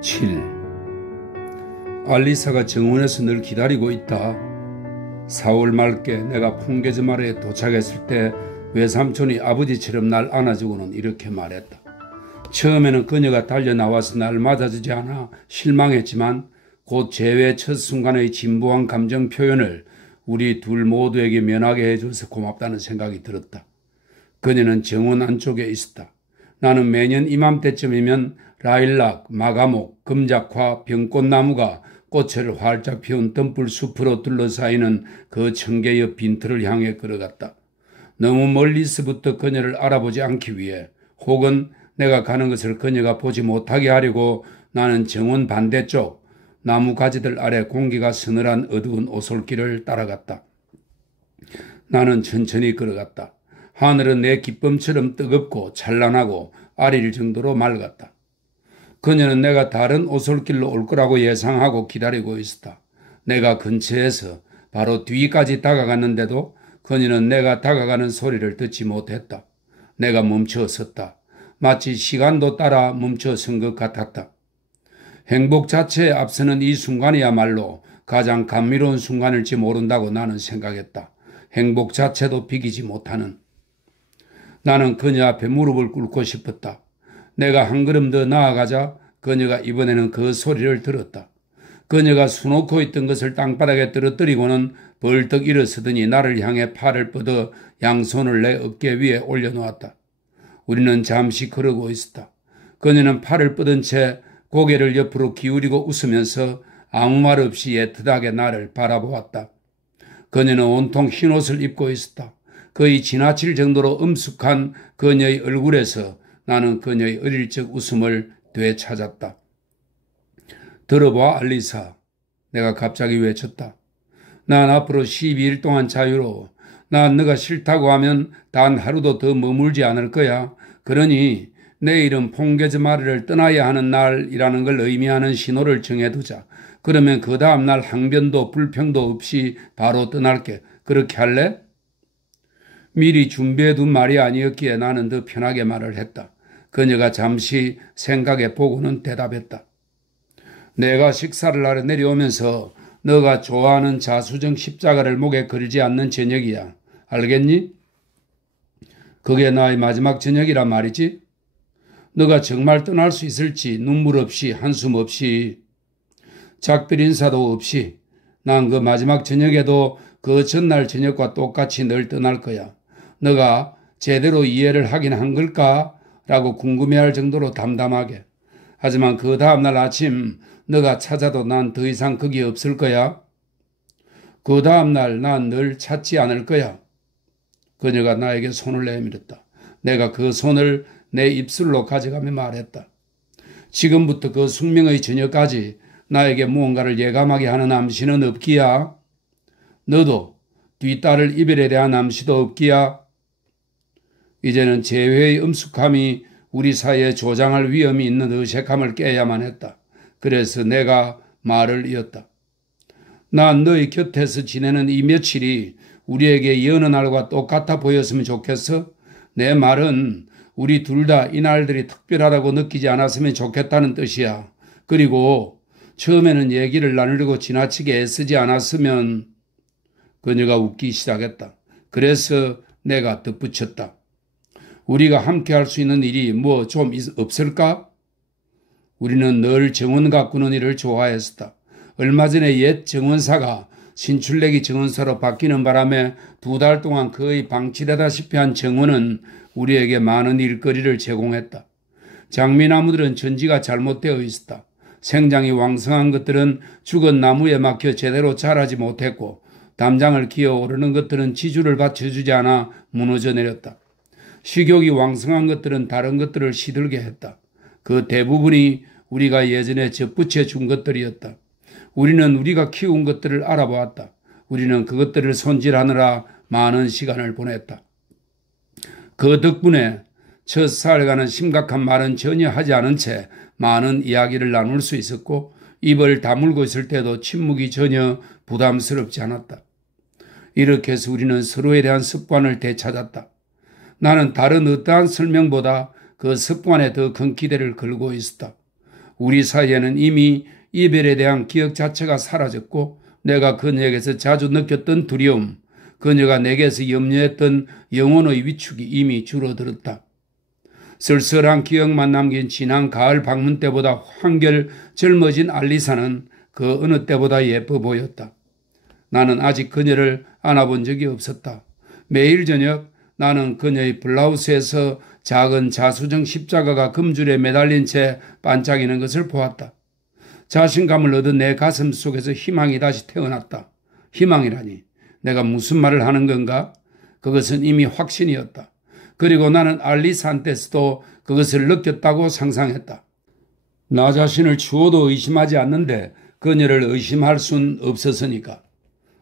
7. 알리사가 정원에서 늘 기다리고 있다. 4월 말께 내가 퐁게즈 마을에 도착했을 때 외삼촌이 아버지처럼 날 안아주고는 이렇게 말했다. 처음에는 그녀가 달려나와서 날 맞아주지 않아 실망했지만 곧 재회 첫 순간의 진부한 감정 표현을 우리 둘 모두에게 면하게 해줘서 고맙다는 생각이 들었다. 그녀는 정원 안쪽에 있었다. 나는 매년 이맘때쯤이면 라일락, 마가목, 금작화, 병꽃나무가 꽃을 활짝 피운 덤불숲으로 둘러싸이는 그 청계 옆 빈터를 향해 걸어갔다. 너무 멀리서부터 그녀를 알아보지 않기 위해 혹은 내가 가는 것을 그녀가 보지 못하게 하려고 나는 정원 반대쪽 나무 가지들 아래 공기가 서늘한 어두운 오솔길을 따라갔다. 나는 천천히 걸어갔다. 하늘은 내 기쁨처럼 뜨겁고 찬란하고 아릴 정도로 맑았다. 그녀는 내가 다른 오솔길로 올 거라고 예상하고 기다리고 있었다. 내가 근처에서 바로 뒤까지 다가갔는데도 그녀는 내가 다가가는 소리를 듣지 못했다. 내가 멈춰 섰다. 마치 시간도 따라 멈춰 선 것 같았다. 행복 자체에 앞서는 이 순간이야말로 가장 감미로운 순간일지 모른다고 나는 생각했다. 행복 자체도 비기지 못하는. 나는 그녀 앞에 무릎을 꿇고 싶었다. 내가 한 걸음 더 나아가자 그녀가 이번에는 그 소리를 들었다. 그녀가 수놓고 있던 것을 땅바닥에 떨어뜨리고는 벌떡 일어서더니 나를 향해 팔을 뻗어 양손을 내 어깨 위에 올려놓았다. 우리는 잠시 걸어오고 있었다. 그녀는 팔을 뻗은 채 고개를 옆으로 기울이고 웃으면서 아무 말 없이 애틋하게 나를 바라보았다. 그녀는 온통 흰옷을 입고 있었다. 거의 지나칠 정도로 엄숙한 그녀의 얼굴에서 나는 그녀의 어릴 적 웃음을 되찾았다. 들어봐 알리사. 내가 갑자기 외쳤다. 난 앞으로 12일 동안 자유로워. 난 너가 싫다고 하면 단 하루도 더 머물지 않을 거야. 그러니 내일은 퐁게즈 마을을 떠나야 하는 날이라는 걸 의미하는 신호를 정해두자. 그러면 그 다음 날 항변도 불평도 없이 바로 떠날게. 그렇게 할래? 미리 준비해둔 말이 아니었기에 나는 더 편하게 말을 했다. 그녀가 잠시 생각해 보고는 대답했다. 내가 식사를 하러 내려오면서 너가 좋아하는 자수정 십자가를 목에 걸지 않는 저녁이야. 알겠니? 그게 나의 마지막 저녁이란 말이지? 너가 정말 떠날 수 있을지 눈물 없이 한숨 없이 작별 인사도 없이 난 그 마지막 저녁에도 그 전날 저녁과 똑같이 널 떠날 거야. 너가 제대로 이해를 하긴 한 걸까? 라고 궁금해할 정도로 담담하게. 하지만 그 다음날 아침 너가 찾아도 난 더 이상 거기 없을 거야. 그 다음날 난 널 찾지 않을 거야. 그녀가 나에게 손을 내밀었다. 내가 그 손을 내 입술로 가져가며 말했다. 지금부터 그 숙명의 저녁까지 나에게 무언가를 예감하게 하는 암시는 없기야. 너도 뒤따를 이별에 대한 암시도 없기야. 이제는 재회의 엄숙함이 우리 사이에 조장할 위험이 있는 어색함을 깨야만 했다. 그래서 내가 말을 이었다. 난 너의 곁에서 지내는 이 며칠이 우리에게 여느 날과 똑같아 보였으면 좋겠어. 내 말은 우리 둘 다 이 날들이 특별하다고 느끼지 않았으면 좋겠다는 뜻이야. 그리고 처음에는 얘기를 나누려고 지나치게 애쓰지 않았으면. 그녀가 웃기 시작했다. 그래서 내가 덧붙였다. 우리가 함께 할 수 있는 일이 뭐 좀 없을까? 우리는 늘 정원 가꾸는 일을 좋아했었다. 얼마 전에 옛 정원사가 신출내기 정원사로 바뀌는 바람에 2달 동안 거의 방치되다시피 한 정원은 우리에게 많은 일거리를 제공했다. 장미나무들은 전지가 잘못되어 있었다. 생장이 왕성한 것들은 죽은 나무에 막혀 제대로 자라지 못했고 담장을 기어오르는 것들은 지주를 받쳐주지 않아 무너져 내렸다. 식욕이 왕성한 것들은 다른 것들을 시들게 했다. 그 대부분이 우리가 예전에 접붙여 준 것들이었다. 우리는 우리가 키운 것들을 알아보았다. 우리는 그것들을 손질하느라 많은 시간을 보냈다. 그 덕분에 첫 살가는 심각한 말은 전혀 하지 않은 채 많은 이야기를 나눌 수 있었고 입을 다물고 있을 때도 침묵이 전혀 부담스럽지 않았다. 이렇게 해서 우리는 서로에 대한 습관을 되찾았다. 나는 다른 어떠한 설명보다 그 습관에 더 큰 기대를 걸고 있었다. 우리 사이에는 이미 이별에 대한 기억 자체가 사라졌고 내가 그녀에게서 자주 느꼈던 두려움, 그녀가 내게서 염려했던 영혼의 위축이 이미 줄어들었다. 쓸쓸한 기억만 남긴 지난 가을 방문 때보다 한결 젊어진 알리사는 그 어느 때보다 예뻐 보였다. 나는 아직 그녀를 안아본 적이 없었다. 매일 저녁 나는 그녀의 블라우스에서 작은 자수정 십자가가 금줄에 매달린 채 반짝이는 것을 보았다. 자신감을 얻은 내 가슴 속에서 희망이 다시 태어났다. 희망이라니 내가 무슨 말을 하는 건가? 그것은 이미 확신이었다. 그리고 나는 알리사한테서도 그것을 느꼈다고 상상했다. 나 자신을 추워도 의심하지 않는데 그녀를 의심할 순 없었으니까.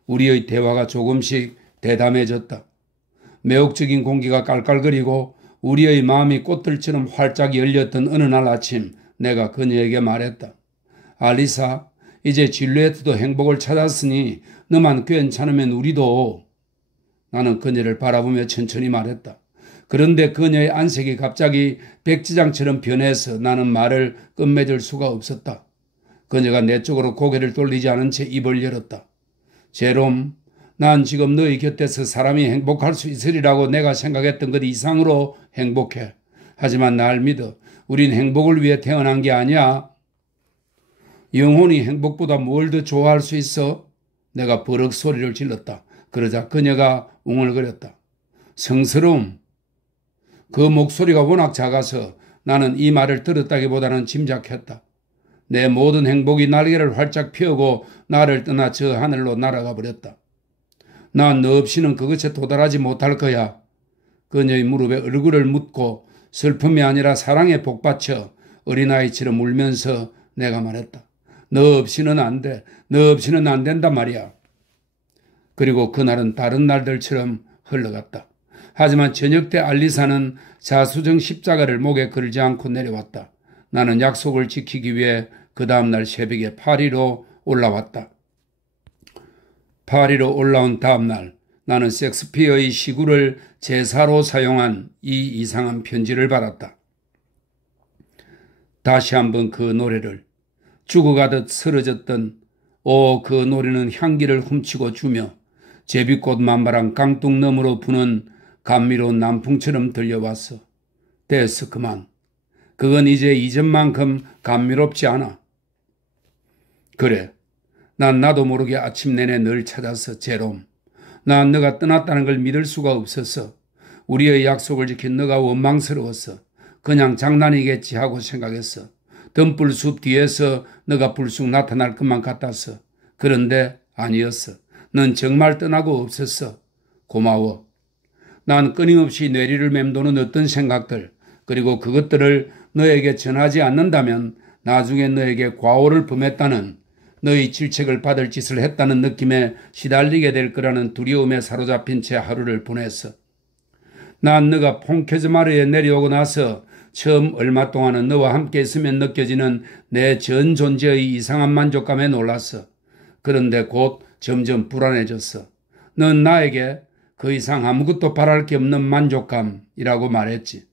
우리의 대화가 조금씩 대담해졌다. 매혹적인 공기가 깔깔거리고 우리의 마음이 꽃들처럼 활짝 열렸던 어느 날 아침 내가 그녀에게 말했다. 알리사, 이제 줄리에트도 행복을 찾았으니 너만 괜찮으면 우리도. 나는 그녀를 바라보며 천천히 말했다. 그런데 그녀의 안색이 갑자기 백지장처럼 변해서 나는 말을 끝맺을 수가 없었다. 그녀가 내 쪽으로 고개를 돌리지 않은 채 입을 열었다. 제롬, 난 지금 너희 곁에서 사람이 행복할 수 있으리라고 내가 생각했던 것 이상으로 행복해. 하지만 날 믿어. 우린 행복을 위해 태어난 게 아니야. 영혼이 행복보다 뭘 더 좋아할 수 있어? 내가 버럭 소리를 질렀다. 그러자 그녀가 웅얼거렸다. 성스러움. 그 목소리가 워낙 작아서 나는 이 말을 들었다기보다는 짐작했다. 내 모든 행복이 날개를 활짝 펴고 나를 떠나 저 하늘로 날아가 버렸다. 난 너 없이는 그것에 도달하지 못할 거야. 그녀의 무릎에 얼굴을 묻고 슬픔이 아니라 사랑에 복받쳐 어린아이처럼 울면서 내가 말했다. 너 없이는 안 돼. 너 없이는 안 된단 말이야. 그리고 그날은 다른 날들처럼 흘러갔다. 하지만 저녁 때 알리사는 자수정 십자가를 목에 걸지 않고 내려왔다. 나는 약속을 지키기 위해 그 다음날 새벽에 파리로 올라왔다. 파리로 올라온 다음날 나는 셰익스피어의 시구를 제사로 사용한 이 이상한 편지를 받았다. 다시 한번 그 노래를 죽어가듯 쓰러졌던 그 노래는 향기를 훔치고 주며 제비꽃 만발한 강둑 너머로 부는 감미로운 남풍처럼 들려왔어. 됐어, 그만. 그건 이제 이전만큼 감미롭지 않아. 그래, 난 나도 모르게 아침 내내 널 찾아서 제롬. 난 너가 떠났다는 걸 믿을 수가 없었어. 우리의 약속을 지킨 너가 원망스러웠어. 그냥 장난이겠지 하고 생각했어. 덤불숲 뒤에서 너가 불쑥 나타날 것만 같았어. 그런데 아니었어. 넌 정말 떠나고 없었어. 고마워. 난 끊임없이 뇌리를 맴도는 어떤 생각들, 그리고 그것들을 너에게 전하지 않는다면 나중에 너에게 과오를 범했다는, 너의 질책을 받을 짓을 했다는 느낌에 시달리게 될 거라는 두려움에 사로잡힌 채 하루를 보냈어. 난 너가 퐁케즈마르에 내려오고 나서 처음 얼마 동안은 너와 함께 있으면 느껴지는 내 전 존재의 이상한 만족감에 놀랐어. 그런데 곧 점점 불안해졌어. 넌 나에게 그 이상 아무것도 바랄 게 없는 만족감이라고 말했지.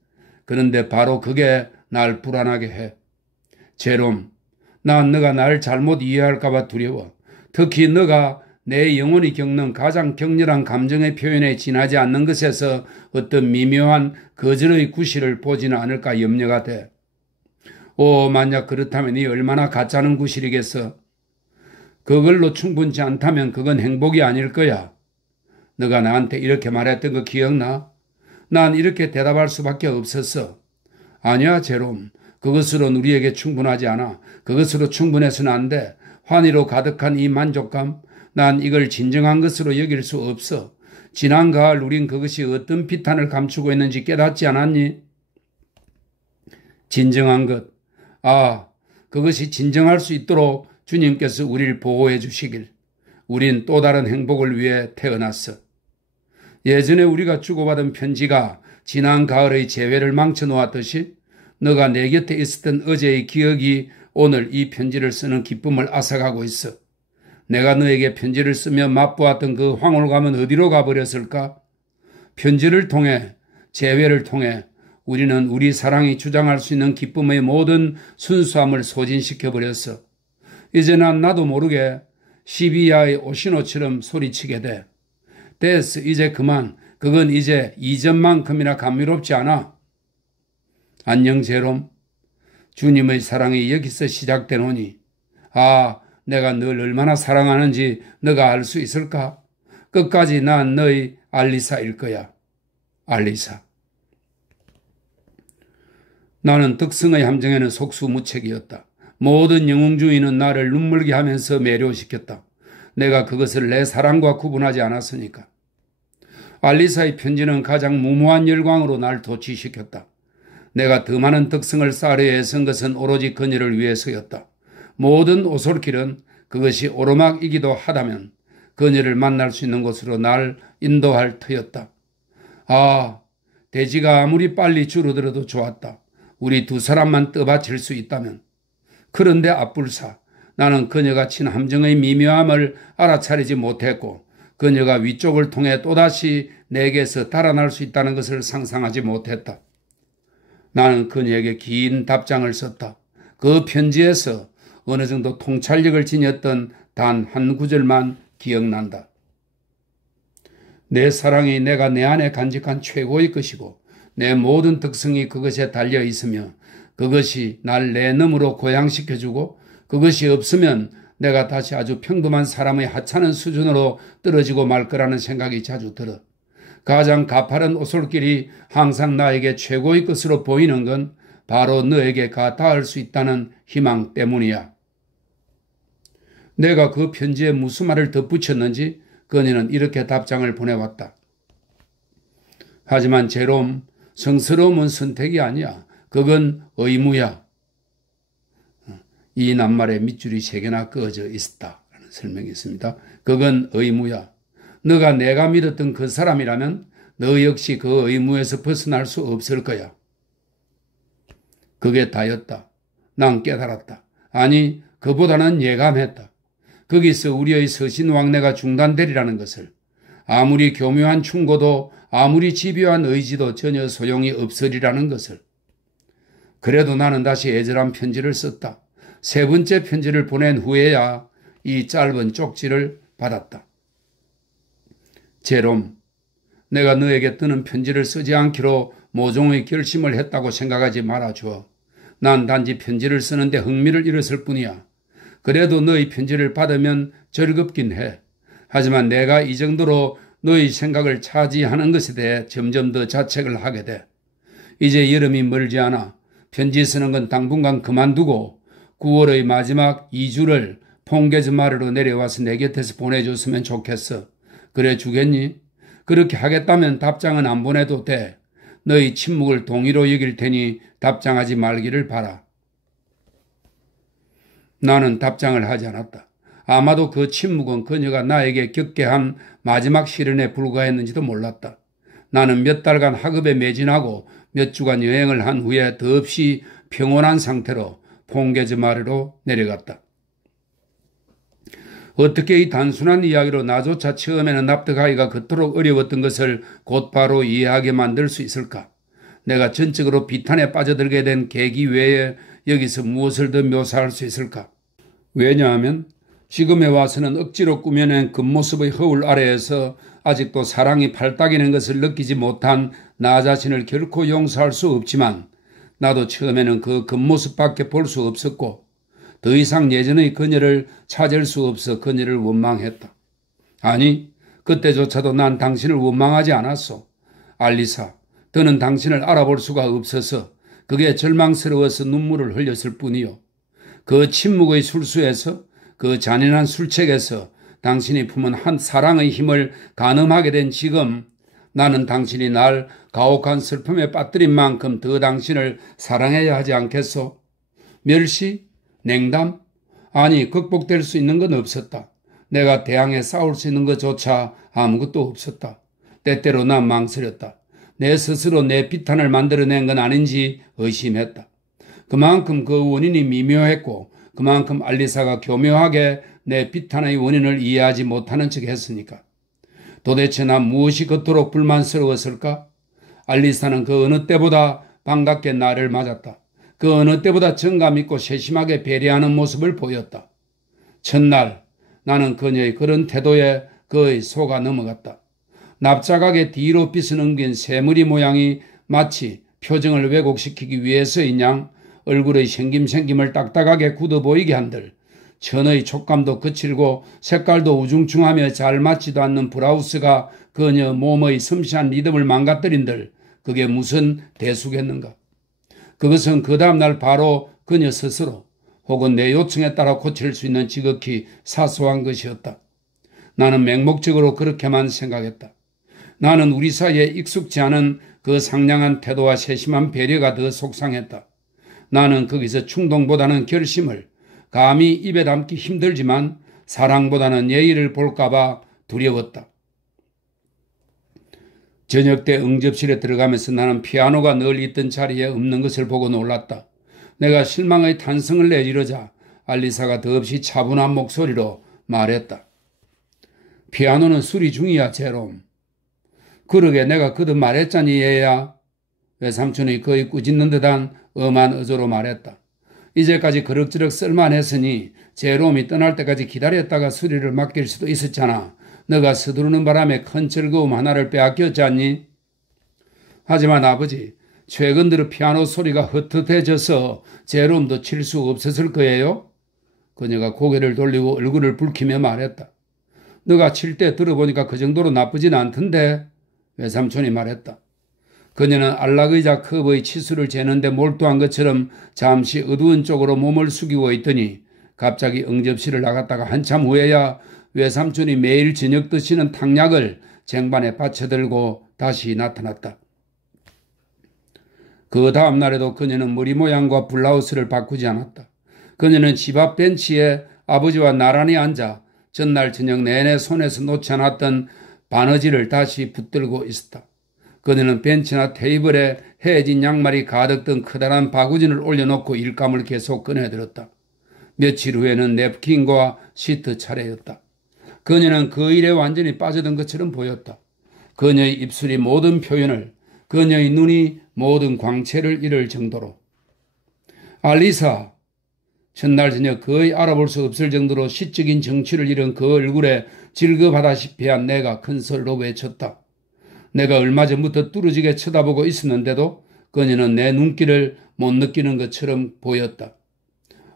그런데 바로 그게 날 불안하게 해. 제롬, 난 너가 날 잘못 이해할까 봐 두려워. 특히 너가 내 영혼이 겪는 가장 격렬한 감정의 표현에 지나지 않는 것에서 어떤 미묘한 거절의 구실을 보지는 않을까 염려가 돼. 만약 그렇다면 이 얼마나 가짜는 구실이겠어. 그걸로 충분치 않다면 그건 행복이 아닐 거야. 너가 나한테 이렇게 말했던 거 기억나? 난 이렇게 대답할 수밖에 없었어. 아니야, 제롬. 그것으로는 우리에게 충분하지 않아. 그것으로 충분해서는 안 돼. 환희로 가득한 이 만족감, 난 이걸 진정한 것으로 여길 수 없어. 지난 가을 우린 그것이 어떤 비탄을 감추고 있는지 깨닫지 않았니? 진정한 것. 그것이 진정할 수 있도록 주님께서 우리를 보호해 주시길. 우린 또 다른 행복을 위해 태어났어. 예전에 우리가 주고받은 편지가 지난 가을의 재회를 망쳐놓았듯이 너가 내 곁에 있었던 어제의 기억이 오늘 이 편지를 쓰는 기쁨을 앗아가고 있어. 내가 너에게 편지를 쓰며 맛보았던 그 황홀감은 어디로 가버렸을까? 편지를 통해, 재회를 통해 우리는 우리 사랑이 주장할 수 있는 기쁨의 모든 순수함을 소진시켜버렸어. 이제 난 나도 모르게 시비야의 오시노처럼 소리치게 돼. 됐어, 이제 그만. 그건 이제 이전만큼이나 감미롭지 않아. 안녕, 제롬. 주님의 사랑이 여기서 시작되노니, 아, 내가 널 얼마나 사랑하는지 너가 알 수 있을까? 끝까지 난 너의 알리사일 거야. 알리사. 나는 덕성의 함정에는 속수무책이었다. 모든 영웅주의는 나를 눈물게 하면서 매료시켰다. 내가 그것을 내 사랑과 구분하지 않았으니까. 알리사의 편지는 가장 무모한 열광으로 날 도취시켰다. 내가 더 많은 덕성을 쌓으려 애쓴 것은 오로지 그녀를 위해서였다. 모든 오솔길은 그것이 오르막이기도 하다면 그녀를 만날 수 있는 곳으로 날 인도할 터였다. 아, 대지가 아무리 빨리 줄어들어도 좋았다. 우리 두 사람만 떠받칠 수 있다면. 그런데 앞불사, 나는 그녀가 친 함정의 미묘함을 알아차리지 못했고 그녀가 위쪽을 통해 또다시 내게서 달아날 수 있다는 것을 상상하지 못했다. 나는 그녀에게 긴 답장을 썼다. 그 편지에서 어느 정도 통찰력을 지녔던 단 한 구절만 기억난다. 내 사랑이 내가 내 안에 간직한 최고의 것이고 내 모든 덕성이 그것에 달려 있으며 그것이 날 내 너머로 고양시켜주고 그것이 없으면 내가 다시 아주 평범한 사람의 하찮은 수준으로 떨어지고 말 거라는 생각이 자주 들어. 가장 가파른 오솔길이 항상 나에게 최고의 것으로 보이는 건 바로 너에게 닿을 수 있다는 희망 때문이야. 내가 그 편지에 무슨 말을 덧붙였는지 그녀는 이렇게 답장을 보내왔다. 하지만 제롬, 성스러움은 선택이 아니야. 그건 의무야. 이 낱말에 밑줄이 3개나 그어져 있었다. 라는 설명이 있습니다. 그건 의무야. 너가 내가 믿었던 그 사람이라면 너 역시 그 의무에서 벗어날 수 없을 거야. 그게 다였다. 난 깨달았다. 아니, 그보다는 예감했다. 거기서 우리의 서신왕래가 중단되리라는 것을. 아무리 교묘한 충고도 아무리 집요한 의지도 전혀 소용이 없으리라는 것을. 그래도 나는 다시 애절한 편지를 썼다. 3번째 편지를 보낸 후에야 이 짧은 쪽지를 받았다. 제롬, 내가 너에게 뜨는 편지를 쓰지 않기로 모종의 결심을 했다고 생각하지 말아줘. 난 단지 편지를 쓰는데 흥미를 잃었을 뿐이야. 그래도 너의 편지를 받으면 즐겁긴 해. 하지만 내가 이 정도로 너의 생각을 차지하는 것에 대해 점점 더 자책을 하게 돼. 이제 여름이 멀지 않아. 편지 쓰는 건 당분간 그만두고 9월의 마지막 2주를 퐁게즈마르로 내려와서 내 곁에서 보내줬으면 좋겠어. 그래 주겠니? 그렇게 하겠다면 답장은 안 보내도 돼. 너의 침묵을 동의로 여길 테니 답장하지 말기를 바라. 나는 답장을 하지 않았다. 아마도 그 침묵은 그녀가 나에게 겪게 한 마지막 시련에 불과했는지도 몰랐다. 나는 몇 달간 학업에 매진하고 몇 주간 여행을 한 후에 더없이 평온한 상태로 퐁게즈마르로 내려갔다. 어떻게 이 단순한 이야기로 나조차 처음에는 납득하기가 그토록 어려웠던 것을 곧바로 이해하게 만들 수 있을까? 내가 전적으로 비탄에 빠져들게 된 계기 외에 여기서 무엇을 더 묘사할 수 있을까? 왜냐하면 지금에 와서는 억지로 꾸며낸 겉모습의 허울 아래에서 아직도 사랑이 발딱이는 것을 느끼지 못한 나 자신을 결코 용서할 수 없지만 나도 처음에는 그 겉모습밖에 볼 수 없었고 더 이상 예전의 그녀를 찾을 수 없어 그녀를 원망했다. 아니, 그때조차도 난 당신을 원망하지 않았소. 알리사, 더는 당신을 알아볼 수가 없어서 그게 절망스러워서 눈물을 흘렸을 뿐이요. 그 침묵의 술수에서 그 잔인한 술책에서 당신이 품은 한 사랑의 힘을 가늠하게 된 지금 나는 당신이 날 가혹한 슬픔에 빠뜨린 만큼 더 당신을 사랑해야 하지 않겠소? 멸시? 냉담? 아니, 극복될 수 있는 건 없었다. 내가 대항해 싸울 수 있는 것조차 아무것도 없었다. 때때로 난 망설였다. 내 스스로 내 비탄을 만들어낸 건 아닌지 의심했다. 그만큼 그 원인이 미묘했고 그만큼 알리사가 교묘하게 내 비탄의 원인을 이해하지 못하는 척 했으니까. 도대체 난 무엇이 그토록 불만스러웠을까? 알리사는 그 어느 때보다 반갑게 나를 맞았다. 그 어느 때보다 정감 있고 세심하게 배려하는 모습을 보였다. 첫날 나는 그녀의 그런 태도에 거의 속아 넘어갔다. 납작하게 뒤로 빗어 넘긴 새머리 모양이 마치 표정을 왜곡시키기 위해서인 양 얼굴의 생김을 딱딱하게 굳어 보이게 한들 천의 촉감도 거칠고 색깔도 우중충하며 잘 맞지도 않는 브라우스가 그녀 몸의 섬세한 리듬을 망가뜨린들 그게 무슨 대수겠는가. 그것은 그 다음날 바로 그녀 스스로 혹은 내 요청에 따라 고칠 수 있는 지극히 사소한 것이었다. 나는 맹목적으로 그렇게만 생각했다. 나는 우리 사이에 익숙지 않은 그 상냥한 태도와 세심한 배려가 더 속상했다. 나는 거기서 충동보다는 결심을 감히 입에 담기 힘들지만 사랑보다는 예의를 볼까봐 두려웠다. 저녁 때 응접실에 들어가면서 나는 피아노가 늘 있던 자리에 없는 것을 보고 놀랐다. 내가 실망의 탄성을 내지르자 알리사가 더없이 차분한 목소리로 말했다. 피아노는 수리 중이야, 제롬. 그러게 내가 그도 말했잖니, 얘야. 외삼촌이 거의 꾸짖는 듯한 엄한 어조로 말했다. 이제까지 그럭저럭 쓸만했으니 제롬이 떠날 때까지 기다렸다가 수리를 맡길 수도 있었잖아. 너가 서두르는 바람에 큰 즐거움 하나를 빼앗겼지 않니? 하지만 아버지, 최근 들어 피아노 소리가 헛헛해져서 제롬도 칠 수 없었을 거예요? 그녀가 고개를 돌리고 얼굴을 붉히며 말했다. 너가 칠 때 들어보니까 그 정도로 나쁘진 않던데, 외삼촌이 말했다. 그녀는 안락의자 컵의 치수를 재는데 몰두한 것처럼 잠시 어두운 쪽으로 몸을 숙이고 있더니 갑자기 응접실을 나갔다가 한참 후에야 외삼촌이 매일 저녁 드시는 탕약을 쟁반에 받쳐들고 다시 나타났다. 그 다음 날에도 그녀는 머리 모양과 블라우스를 바꾸지 않았다. 그녀는 집 앞 벤치에 아버지와 나란히 앉아 전날 저녁 내내 손에서 놓지 않았던 바느질을 다시 붙들고 있었다. 그녀는 벤치나 테이블에 헤어진 양말이 가득 든 커다란 바구진을 올려놓고 일감을 계속 꺼내들었다. 며칠 후에는 냅킨과 시트 차례였다. 그녀는 그 일에 완전히 빠져든 것처럼 보였다. 그녀의 입술이 모든 표현을, 그녀의 눈이 모든 광채를 잃을 정도로. 알리사, 첫날 저녁 거의 알아볼 수 없을 정도로 시적인 정취를 잃은 그 얼굴에 질겁하다시피 한 내가 큰 소리로 외쳤다. 내가 얼마 전부터 뚫어지게 쳐다보고 있었는데도 그녀는 내 눈길을 못 느끼는 것처럼 보였다.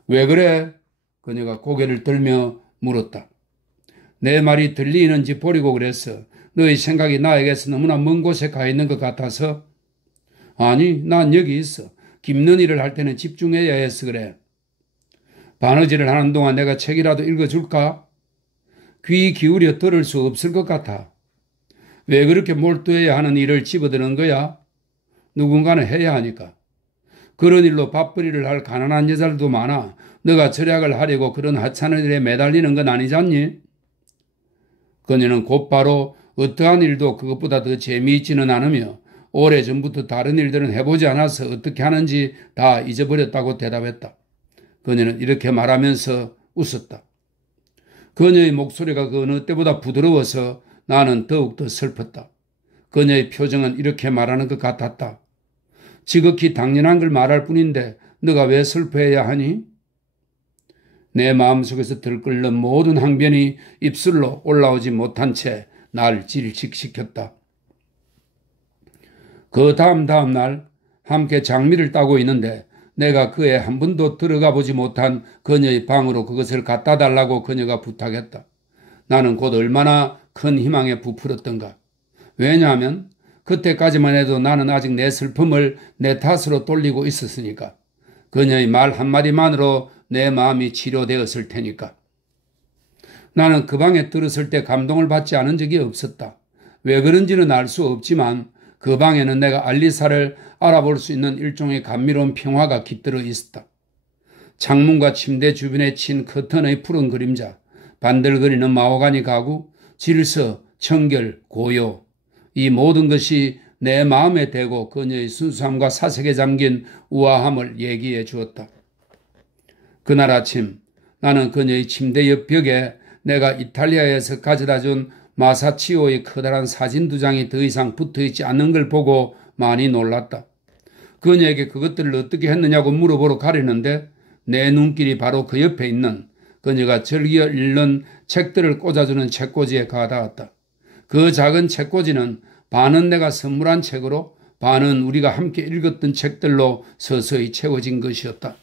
왜 그래? 그녀가 고개를 들며 물었다. 내 말이 들리는지 보려고 그랬어. 너의 생각이 나에게서 너무나 먼 곳에 가 있는 것 같아서? 아니, 난 여기 있어. 깁는 일을 할 때는 집중해야 해서 그래. 바느질을 하는 동안 내가 책이라도 읽어줄까? 귀 기울여 들을 수 없을 것 같아. 왜 그렇게 몰두해야 하는 일을 집어드는 거야? 누군가는 해야 하니까. 그런 일로 밥벌이를 할 가난한 여자들도 많아. 너가 절약을 하려고 그런 하찮은 일에 매달리는 건 아니잖니? 그녀는 곧바로 어떠한 일도 그것보다 더 재미있지는 않으며 오래전부터 다른 일들은 해보지 않아서 어떻게 하는지 다 잊어버렸다고 대답했다. 그녀는 이렇게 말하면서 웃었다. 그녀의 목소리가 그 어느 때보다 부드러워서 나는 더욱더 슬펐다. 그녀의 표정은 이렇게 말하는 것 같았다. 지극히 당연한 걸 말할 뿐인데 너가 왜 슬퍼해야 하니? 내 마음속에서 들끓는 모든 항변이 입술로 올라오지 못한 채 날 질식시켰다. 그 다음 날 함께 장미를 따고 있는데 내가 그에 한 번도 들어가 보지 못한 그녀의 방으로 그것을 갖다 달라고 그녀가 부탁했다. 나는 곧 얼마나 큰 희망에 부풀었던가. 왜냐하면 그때까지만 해도 나는 아직 내 슬픔을 내 탓으로 돌리고 있었으니까. 그녀의 말 한마디만으로 내 마음이 치료되었을 테니까. 나는 그 방에 들었을 때 감동을 받지 않은 적이 없었다. 왜 그런지는 알 수 없지만 그 방에는 내가 알리사를 알아볼 수 있는 일종의 감미로운 평화가 깃들어 있었다. 창문과 침대 주변에 친 커튼의 푸른 그림자, 반들거리는 마호가니 가구, 질서, 청결, 고요. 이 모든 것이 내 마음에 대고 그녀의 순수함과 사색에 잠긴 우아함을 얘기해 주었다. 그날 아침 나는 그녀의 침대 옆 벽에 내가 이탈리아에서 가져다 준 마사치오의 커다란 사진 2장이 더 이상 붙어있지 않는 걸 보고 많이 놀랐다. 그녀에게 그것들을 어떻게 했느냐고 물어보러 가려는데 내 눈길이 바로 그 옆에 있는 그녀가 즐겨 읽는 책들을 꽂아주는 책꽂이에 가닿았다. 그 작은 책꽂이는 반은 내가 선물한 책으로 반은 우리가 함께 읽었던 책들로 서서히 채워진 것이었다.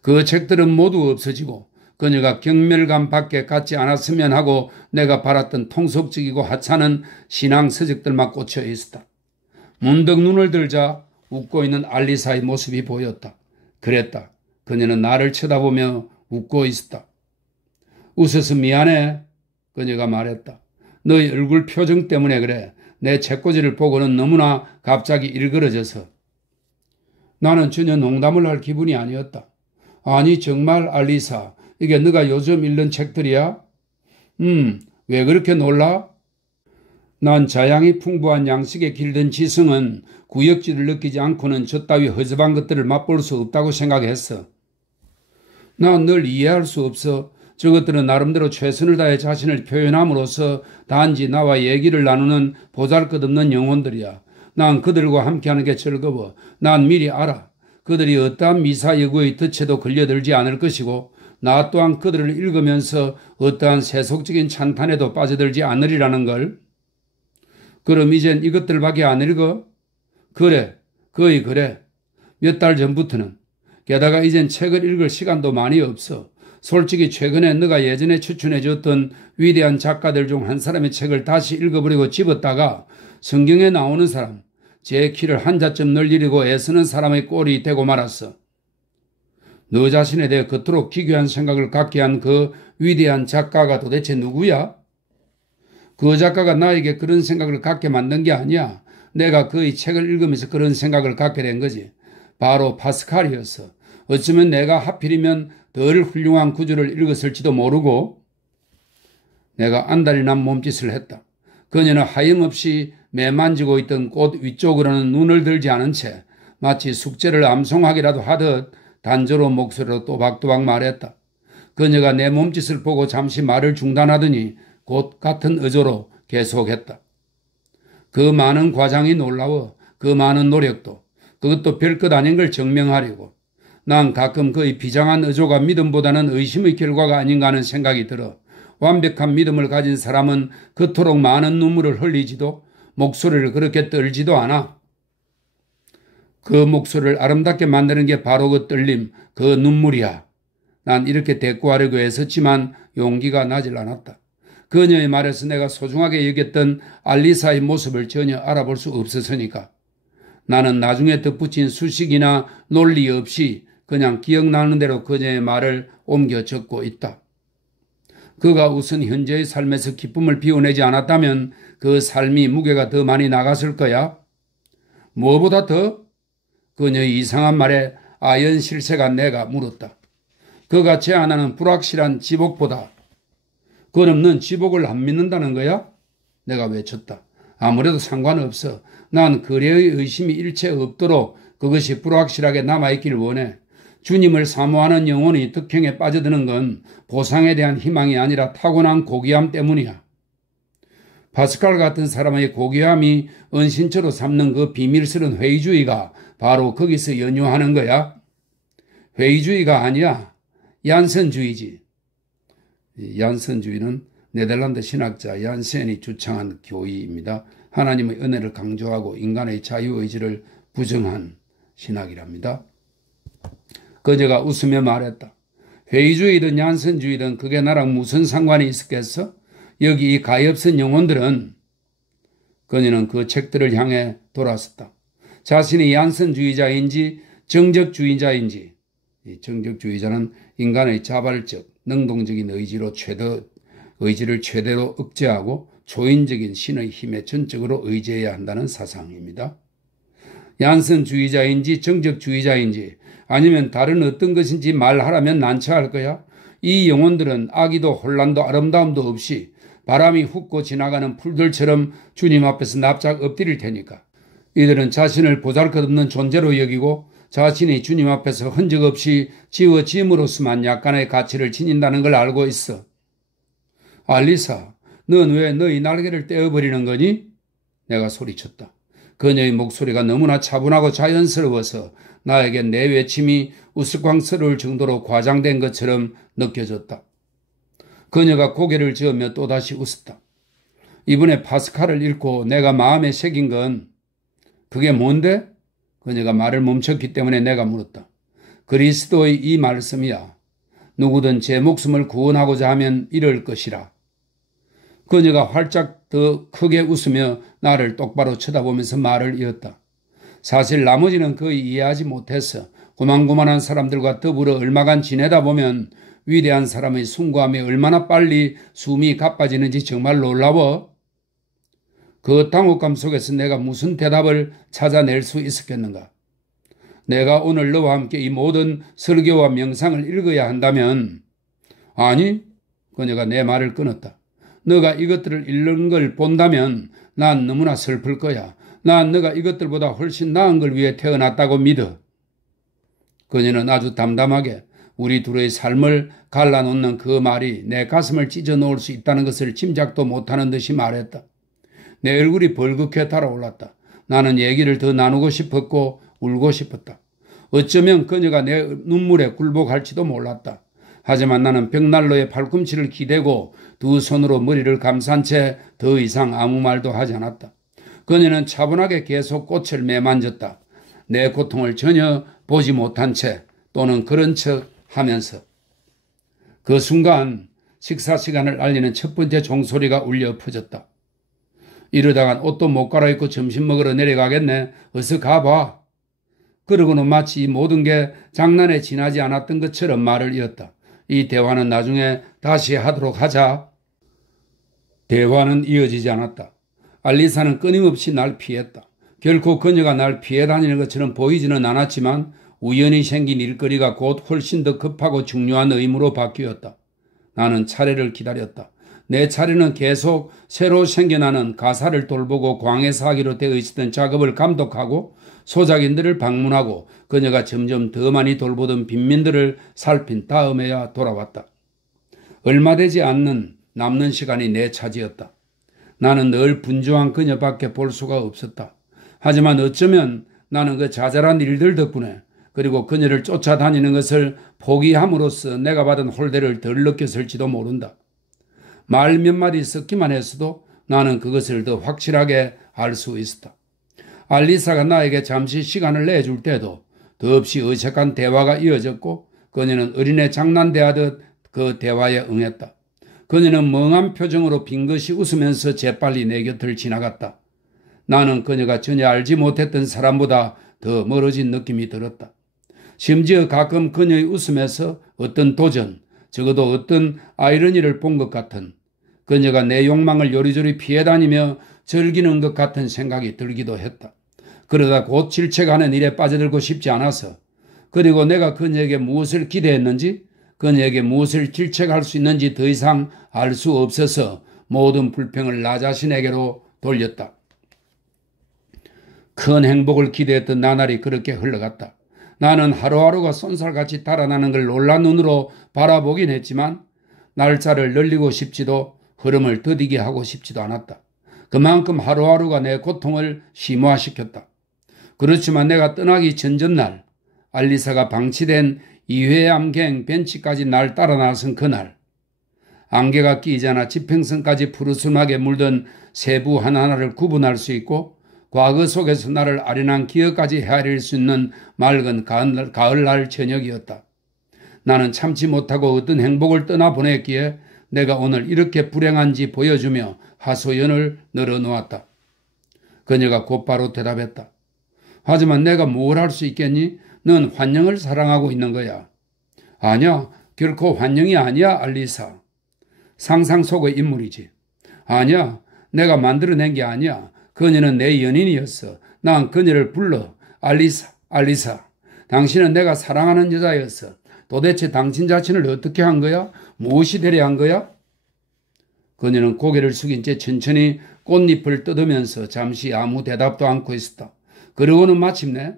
그 책들은 모두 없어지고 그녀가 경멸감 밖에 갖지 않았으면 하고 내가 바랐던 통속적이고 하찮은 신앙 서적들만 꽂혀 있었다. 문득 눈을 들자 웃고 있는 알리사의 모습이 보였다. 그랬다. 그녀는 나를 쳐다보며 웃고 있었다. 웃어서 미안해. 그녀가 말했다. 너의 얼굴 표정 때문에 그래. 내 책꽂이를 보고는 너무나 갑자기 일그러져서. 나는 전혀 농담을 할 기분이 아니었다. 아니 정말 알리사, 이게 네가 요즘 읽는 책들이야? 왜 그렇게 놀라? 난 자양이 풍부한 양식에 길든 지성은 구역질을 느끼지 않고는 저 따위 허접한 것들을 맛볼 수 없다고 생각했어. 난 늘 이해할 수 없어. 저것들은 나름대로 최선을 다해 자신을 표현함으로써 단지 나와 얘기를 나누는 보잘것없는 영혼들이야. 난 그들과 함께하는 게 즐거워. 난 미리 알아. 그들이 어떠한 미사여구의 덫에도 걸려들지 않을 것이고 나 또한 그들을 읽으면서 어떠한 세속적인 찬탄에도 빠져들지 않으리라는 걸. 그럼 이젠 이것들밖에 안 읽어? 그래, 거의 그래. 몇 달 전부터는. 게다가 이젠 책을 읽을 시간도 많이 없어. 솔직히 최근에 네가 예전에 추천해줬던 위대한 작가들 중 한 사람의 책을 다시 읽어보려고 집었다가 성경에 나오는 사람, 제 키를 한 자쯤 늘리려고 애쓰는 사람의 꼴이 되고 말았어. 너 자신에 대해 그토록 기괴한 생각을 갖게 한 그 위대한 작가가 도대체 누구야? 그 작가가 나에게 그런 생각을 갖게 만든 게 아니야. 내가 그의 책을 읽으면서 그런 생각을 갖게 된 거지. 바로 파스칼이었어. 어쩌면 내가 하필이면 덜 훌륭한 구절을 읽었을지도 모르고. 내가 안달이 난 몸짓을 했다. 그녀는 하염없이 매만지고 있던 꽃 위쪽으로는 눈을 들지 않은 채 마치 숙제를 암송하기라도 하듯 단조로운 목소리로 또박또박 말했다. 그녀가 내 몸짓을 보고 잠시 말을 중단하더니 곧 같은 어조로 계속했다. 그 많은 과장이 놀라워. 그 많은 노력도. 그것도 별것 아닌 걸 증명하려고. 난 가끔 그의 비장한 어조가 믿음보다는 의심의 결과가 아닌가 하는 생각이 들어. 완벽한 믿음을 가진 사람은 그토록 많은 눈물을 흘리지도 목소리를 그렇게 떨지도 않아. 그 목소리를 아름답게 만드는 게 바로 그 떨림, 그 눈물이야. 난 이렇게 대꾸하려고 애썼지만 용기가 나질 않았다. 그녀의 말에서 내가 소중하게 여겼던 알리사의 모습을 전혀 알아볼 수 없었으니까. 나는 나중에 덧붙인 수식이나 논리 없이 그냥 기억나는 대로 그녀의 말을 옮겨 적고 있다. 그가 우선 현재의 삶에서 기쁨을 비워내지 않았다면 그 삶이 무게가 더 많이 나갔을 거야. 무엇보다 더? 그녀의 이상한 말에 아연 실세가 내가 물었다. 그가 제안하는 불확실한 지복보다. 그럼 넌 지복을 안 믿는다는 거야? 내가 외쳤다. 아무래도 상관없어. 난 거래의 의심이 일체 없도록 그것이 불확실하게 남아있길 원해. 주님을 사모하는 영혼이 득행에 빠져드는 건 보상에 대한 희망이 아니라 타고난 고귀함 때문이야. 파스칼 같은 사람의 고귀함이 은신처로 삼는 그 비밀스러운 회의주의가 바로 거기서 연유하는 거야. 회의주의가 아니야. 얀센주의지. 얀센주의는 네덜란드 신학자 얀센이 주창한 교의입니다. 하나님의 은혜를 강조하고 인간의 자유의지를 부정한 신학이랍니다. 그녀가 웃으며 말했다. 회의주의든 얀센주의든 그게 나랑 무슨 상관이 있었겠어? 여기 이 가엾은 영혼들은. 그녀는 그 책들을 향해 돌아섰다. 자신이 얀센주의자인지 정적주의자인지. 이 정적주의자는 인간의 자발적, 능동적인 의지를 최대로 억제하고 초인적인 신의 힘에 전적으로 의지해야 한다는 사상입니다. 얀센주의자인지 정적주의자인지 아니면 다른 어떤 것인지 말하라면 난처할 거야. 이 영혼들은 악의도 혼란도 아름다움도 없이 바람이 훑고 지나가는 풀들처럼 주님 앞에서 납작 엎드릴 테니까. 이들은 자신을 보잘것없는 존재로 여기고 자신이 주님 앞에서 흔적 없이 지워짐으로서만 약간의 가치를 지닌다는 걸 알고 있어. 알리사, 넌 왜 너희 날개를 떼어버리는 거니? 내가 소리쳤다. 그녀의 목소리가 너무나 차분하고 자연스러워서 나에겐 내 외침이 우스꽝스러울 정도로 과장된 것처럼 느껴졌다. 그녀가 고개를 저으며 또다시 웃었다. 이번에 파스칼을 읽고 내가 마음에 새긴 건 그게 뭔데? 그녀가 말을 멈췄기 때문에 내가 물었다. 그리스도의 이 말씀이야. 누구든 제 목숨을 구원하고자 하면 이럴 것이라. 그녀가 활짝 더 크게 웃으며 나를 똑바로 쳐다보면서 말을 이었다. 사실 나머지는 거의 이해하지 못했어. 고만고만한 사람들과 더불어 얼마간 지내다 보면 위대한 사람의 숭고함이 얼마나 빨리 숨이 가빠지는지 정말 놀라워. 그 당혹감 속에서 내가 무슨 대답을 찾아낼 수 있었겠는가. 내가 오늘 너와 함께 이 모든 설교와 명상을 읽어야 한다면, 아니, 그녀가 내 말을 끊었다. 너가 이것들을 읽는 걸 본다면 난 너무나 슬플 거야. 난 너가 이것들보다 훨씬 나은 걸 위해 태어났다고 믿어. 그녀는 아주 담담하게 우리 둘의 삶을 갈라놓는 그 말이 내 가슴을 찢어 놓을 수 있다는 것을 짐작도 못하는 듯이 말했다. 내 얼굴이 벌겋게 달아올랐다. 나는 얘기를 더 나누고 싶었고 울고 싶었다. 어쩌면 그녀가 내 눈물에 굴복할지도 몰랐다. 하지만 나는 벽난로에 팔꿈치를 기대고 두 손으로 머리를 감싼 채 더 이상 아무 말도 하지 않았다. 그녀는 차분하게 계속 꽃을 매만졌다. 내 고통을 전혀 보지 못한 채 또는 그런 척 하면서. 그 순간 식사 시간을 알리는 첫 번째 종소리가 울려 퍼졌다. 이러다간 옷도 못 갈아입고 점심 먹으러 내려가겠네. 어서 가봐. 그러고는 마치 이 모든 게 장난에 지나지 않았던 것처럼 말을 이었다. 이 대화는 나중에 다시 하도록 하자. 대화는 이어지지 않았다. 알리사는 끊임없이 날 피했다. 결코 그녀가 날 피해 다니는 것처럼 보이지는 않았지만 우연히 생긴 일거리가 곧 훨씬 더 급하고 중요한 의무로 바뀌었다. 나는 차례를 기다렸다. 내 차례는 계속 새로 생겨나는 가사를 돌보고 광해사 하기로 되어 있었던 작업을 감독하고 소작인들을 방문하고 그녀가 점점 더 많이 돌보던 빈민들을 살핀 다음에야 돌아왔다. 얼마 되지 않는 남는 시간이 내 차지였다. 나는 늘 분주한 그녀밖에 볼 수가 없었다. 하지만 어쩌면 나는 그 자잘한 일들 덕분에 그리고 그녀를 쫓아다니는 것을 포기함으로써 내가 받은 홀대를 덜 느꼈을지도 모른다. 말 몇 마디 섞기만 했어도 나는 그것을 더 확실하게 알 수 있었다. 알리사가 나에게 잠시 시간을 내줄 때도 더없이 어색한 대화가 이어졌고 그녀는 어린애 장난대하듯 그 대화에 응했다. 그녀는 멍한 표정으로 빙긋이 웃으면서 재빨리 내 곁을 지나갔다. 나는 그녀가 전혀 알지 못했던 사람보다 더 멀어진 느낌이 들었다. 심지어 가끔 그녀의 웃음에서 어떤 도전, 적어도 어떤 아이러니를 본 것 같은, 그녀가 내 욕망을 요리조리 피해 다니며 즐기는 것 같은 생각이 들기도 했다. 그러다 곧 질책하는 일에 빠져들고 싶지 않아서, 그리고 내가 그녀에게 무엇을 기대했는지, 그녀에게 무엇을 질책할 수 있는지 더 이상 알 수 없어서 모든 불평을 나 자신에게로 돌렸다. 큰 행복을 기대했던 나날이 그렇게 흘러갔다. 나는 하루하루가 쏜살같이 달아나는 걸 놀란 눈으로 바라보긴 했지만 날짜를 늘리고 싶지도 흐름을 더디게 하고 싶지도 않았다. 그만큼 하루하루가 내 고통을 심화시켰다. 그렇지만 내가 떠나기 전날 알리사가 방치된 이회암갱 벤치까지 날 따라 나선 그날, 안개가 끼이지 않아 지평선까지 푸르스름하게 물든 세부 하나하나를 구분할 수 있고 과거 속에서 나를 아련한 기억까지 헤아릴 수 있는 맑은 가을날 저녁이었다. 나는 참지 못하고 어떤 행복을 떠나보냈기에 내가 오늘 이렇게 불행한지 보여주며 하소연을 늘어놓았다. 그녀가 곧바로 대답했다. 하지만 내가 뭘 할 수 있겠니? 넌 환영을 사랑하고 있는 거야. 아니야, 결코 환영이 아니야, 알리사. 상상 속의 인물이지. 아니야, 내가 만들어낸 게 아니야. 그녀는 내 연인이었어. 난 그녀를 불러. 알리사, 알리사. 당신은 내가 사랑하는 여자였어. 도대체 당신 자신을 어떻게 한 거야? 무엇이 되려 한 거야? 그녀는 고개를 숙인 채 천천히 꽃잎을 뜯으면서 잠시 아무 대답도 않고 있었다. 그러고는 마침내,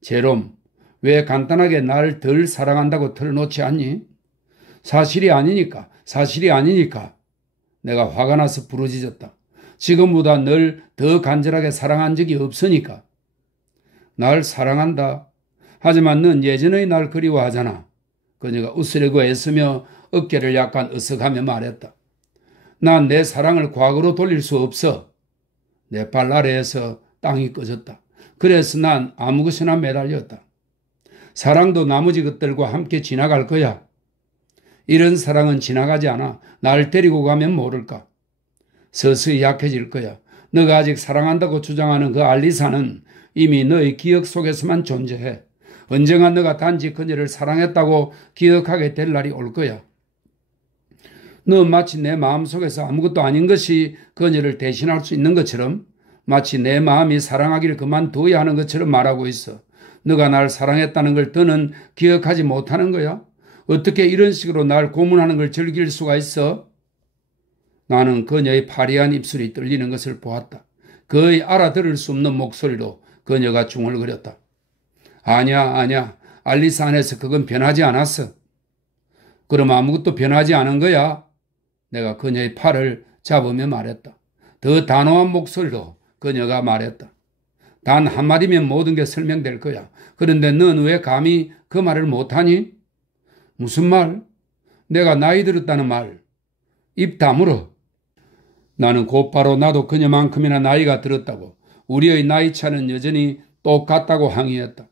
제롬, 왜 간단하게 나를 덜 사랑한다고 털어놓지 않니? 사실이 아니니까. 내가 화가 나서 부르짖었다. 지금보다 널 더 간절하게 사랑한 적이 없으니까. 날 사랑한다. 하지만 넌 예전의 날 그리워하잖아. 그녀가 웃으려고 애쓰며 어깨를 약간 으쓱하며 말했다. 난 내 사랑을 과거로 돌릴 수 없어. 내 발 아래에서 땅이 꺼졌다. 그래서 난 아무 것이나 매달렸다. 사랑도 나머지 것들과 함께 지나갈 거야. 이런 사랑은 지나가지 않아. 날 데리고 가면 모를까. 서서히 약해질 거야. 너가 아직 사랑한다고 주장하는 그 알리사는 이미 너의 기억 속에서만 존재해. 언젠가 너가 단지 그녀를 사랑했다고 기억하게 될 날이 올 거야. 너 마치 내 마음속에서 아무것도 아닌 것이 그녀를 대신할 수 있는 것처럼, 마치 내 마음이 사랑하기를 그만둬야 하는 것처럼 말하고 있어. 너가 날 사랑했다는 걸 더는 기억하지 못하는 거야? 어떻게 이런 식으로 날 고문하는 걸 즐길 수가 있어? 나는 그녀의 파리한 입술이 떨리는 것을 보았다. 거의 알아들을 수 없는 목소리로 그녀가 중얼거렸다. 아니야. 알리사 안에서 그건 변하지 않았어. 그럼 아무것도 변하지 않은 거야? 내가 그녀의 팔을 잡으며 말했다. 더 단호한 목소리로 그녀가 말했다. 단 한마디면 모든 게 설명될 거야. 그런데 넌 왜 감히 그 말을 못하니? 무슨 말? 내가 나이 들었다는 말. 입 다물어. 나는 곧바로 나도 그녀만큼이나 나이가 들었다고, 우리의 나이 차는 여전히 똑같다고 항의했다.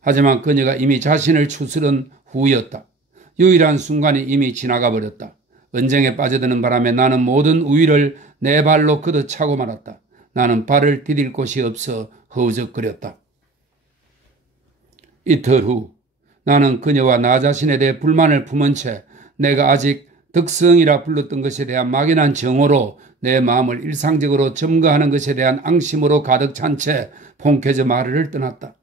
하지만 그녀가 이미 자신을 추스른 후였다. 유일한 순간이 이미 지나가 버렸다. 언쟁에 빠져드는 바람에 나는 모든 우위를 내 발로 걷어차고 말았다. 나는 발을 디딜 곳이 없어 허우적거렸다. 이틀 후 나는 그녀와 나 자신에 대해 불만을 품은 채 내가 아직 덕성이라 불렀던 것에 대한 막연한 정오로 내 마음을 일상적으로 점거하는 것에 대한 앙심으로 가득 찬 채 폰케즈 마을을 떠났다.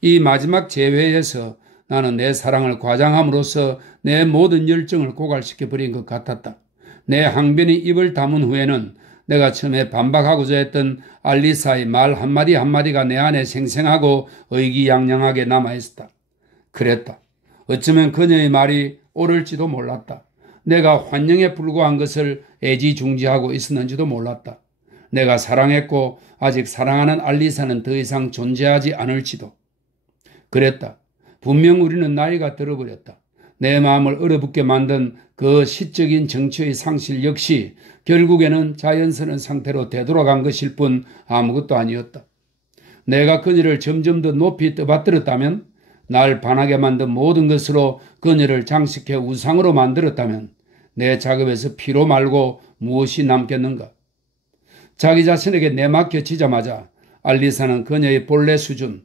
이 마지막 재회에서 나는 내 사랑을 과장함으로써 내 모든 열정을 고갈시켜버린 것 같았다. 내 항변이 입을 다문 후에는 내가 처음에 반박하고자 했던 알리사의 말 한마디 한마디가 내 안에 생생하고 의기양양하게 남아있었다. 그랬다. 어쩌면 그녀의 말이 옳을지도 몰랐다. 내가 환영에 불과한 것을 애지중지하고 있었는지도 몰랐다. 내가 사랑했고 아직 사랑하는 알리사는 더 이상 존재하지 않을지도. 그랬다. 분명 우리는 나이가 들어버렸다. 내 마음을 얼어붙게 만든 그 시적인 정치의 상실 역시 결국에는 자연스러운 상태로 되돌아간 것일 뿐 아무것도 아니었다. 내가 그녀를 점점 더 높이 떠받들었다면, 날 반하게 만든 모든 것으로 그녀를 장식해 우상으로 만들었다면 내 작업에서 피로 말고 무엇이 남겠는가? 자기 자신에게 내맡겨지자마자 알리사는 그녀의 본래 수준,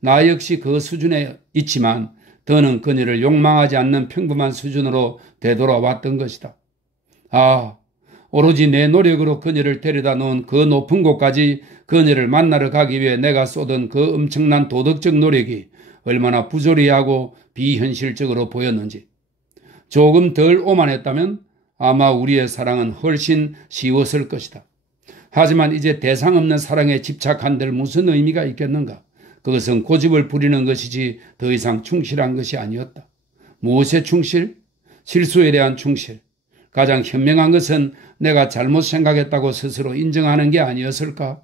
나 역시 그 수준에 있지만 더는 그녀를 욕망하지 않는 평범한 수준으로 되돌아왔던 것이다. 오로지 내 노력으로 그녀를 데려다 놓은 그 높은 곳까지 그녀를 만나러 가기 위해 내가 쏟은 그 엄청난 도덕적 노력이 얼마나 부조리하고 비현실적으로 보였는지. 조금 덜 오만했다면 아마 우리의 사랑은 훨씬 쉬웠을 것이다. 하지만 이제 대상 없는 사랑에 집착한들 무슨 의미가 있겠는가? 그것은 고집을 부리는 것이지 더 이상 충실한 것이 아니었다. 무엇에 충실? 실수에 대한 충실. 가장 현명한 것은 내가 잘못 생각했다고 스스로 인정하는 게 아니었을까?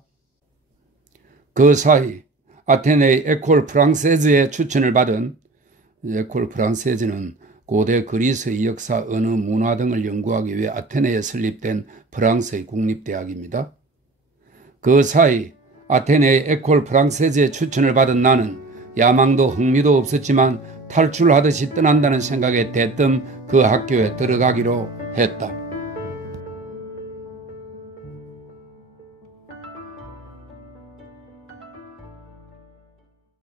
그 사이 아테네의 에콜 프랑세즈의 추천을 받은, 에콜 프랑세즈는 고대 그리스의 역사, 언어, 문화 등을 연구하기 위해 아테네에 설립된 프랑스의 국립대학입니다. 그 사이 아테네의 에콜 프랑세즈의 추천을 받은 나는 야망도 흥미도 없었지만 탈출하듯이 떠난다는 생각에 대뜸 그 학교에 들어가기로 했다.